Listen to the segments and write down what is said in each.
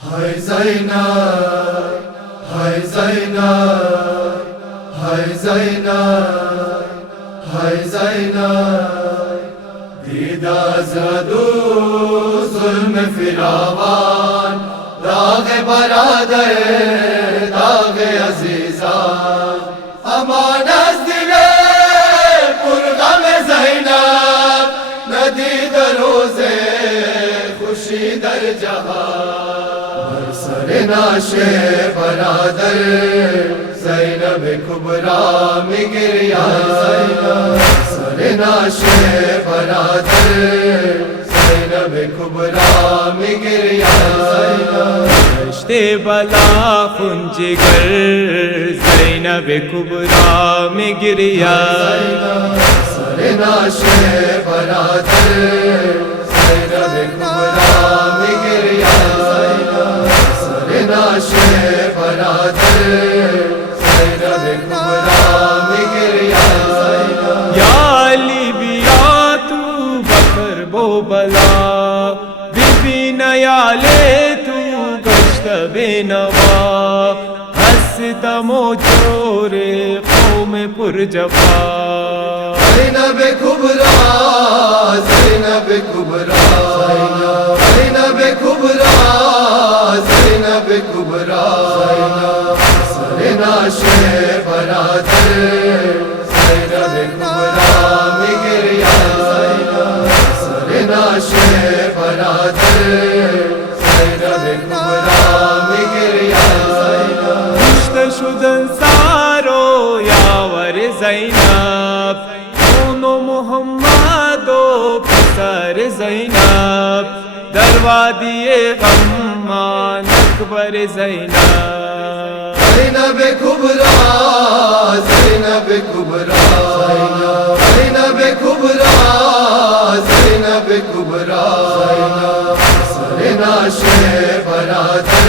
हाय ज़ैनब, हाय ज़ैनब, हाय ज़ैनब, हाय ज़ैनब, दीदा ज़दू ज़ुल्म फिरावान, दाग़े बरादर दाग़े अज़ीज़ान, अमानत दिले पुरग़म ज़ैनब, नदीद रोज़े खुशी दर जहां, सरे नाशे बरादर ज़ैनब कुबरा में गिरिया, सरे नाशे बरादर ज़ैनब कुबरा में गिरिया, रिश्ते बला खुंजिगर ज़ैनब कुबरा में गिरिया, सरे नाशे बरादर ज़ैनब कुबरा में गिरिया, नाशे बरादर ज़ैनब कुबरा में गिरिया, या अली बिया तू बकर बो बला, बीबी नयाले तू गश्त बेनवा, हसदमो जोरे कौम पुरजफा, ज़ैनब कुबरा, ज़ैनब कुबरा, ज़ैनब कुबरा, ज़ैनब कुबरा, सरे नाशे बरादर ज़ैनब कुबरा में गिरिया, सरे नाशे बरादर ज़ैनब कुबरा में गिरिया, कुश्त शुदन सारो यावर ज़ैनब, दोनों मोहम्मदो पसर ज़ैनब, दरवा दिए गम्मान अकबर ज़ैनब, ज़ैनब कुबरा, ज़ैनब कुबरा, ज़ैनब कुबरा, ज़ैनब कुबरा, सरे नाशे बरादर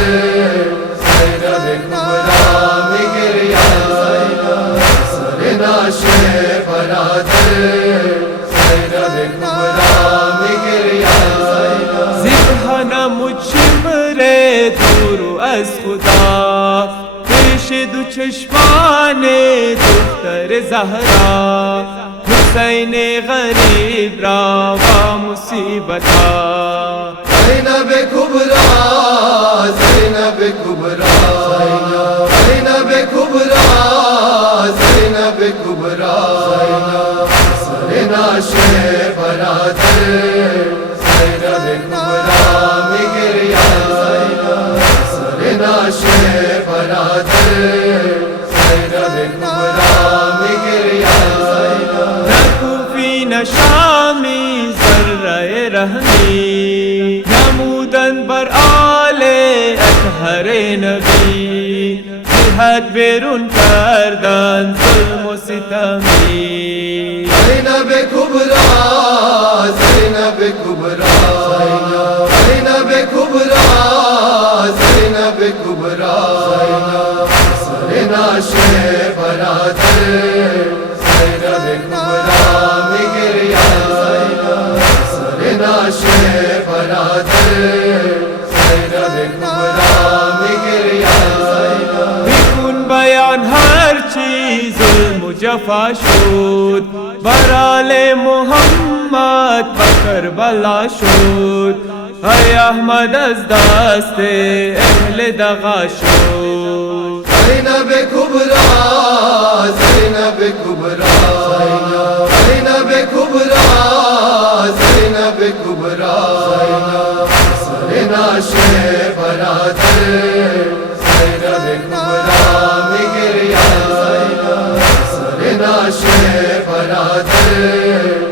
ज़ैनब कुबरा में गिरिया, सरे नाशे बरादर ज़ैनब कुबरा में गिरिया, ज़िब्हना मुझमरे दूर अज़ खुदा, पेश दु चश्माने दुख्तर ज़हरा, हुसैन गरीब रावा मुसीबता, ज़ैनब कुबरा, ज़ैनब कुबरा, ज़ैनब कुबरा, ज़ैनब कुबरा, सरे नाशे बरादर ज़ैनब कुबरा में गिरिया, सरे नाशे बरादर ज़ैनब कुबरा में गिरिया, न कूफी न शामी ज़र्रे रहमी, नमूदन बर आले अतहरे नबी, जिहाद बेरून करदन ज़ुल्म सितमी, ज़ैनब कुबरा, ज़ैनब कुबरा, ज़ैनब कुबरा, ज़ैनब कुबरा, सरे नाशे बरादर ज़ैनब कुबरा में गिरिया, सरे नाशे बरादर ज़ैनब कुबरा में गिरिया, बिकुन बयान हर चीज़ ज़ुल्म जफा शुद, बराले मोहम्मद बकर बला शुद, है अहमद अज़ दस्ते अहले दगा शुद, ज़ैनब कुबरा, ज़ैनब कुबरा, ज़ैनब कुबरा, ज़ैनब कुबरा, सरे नाशे बरादर ज़ैनब कुबरा में गिरिया, सरे नाशे बरादर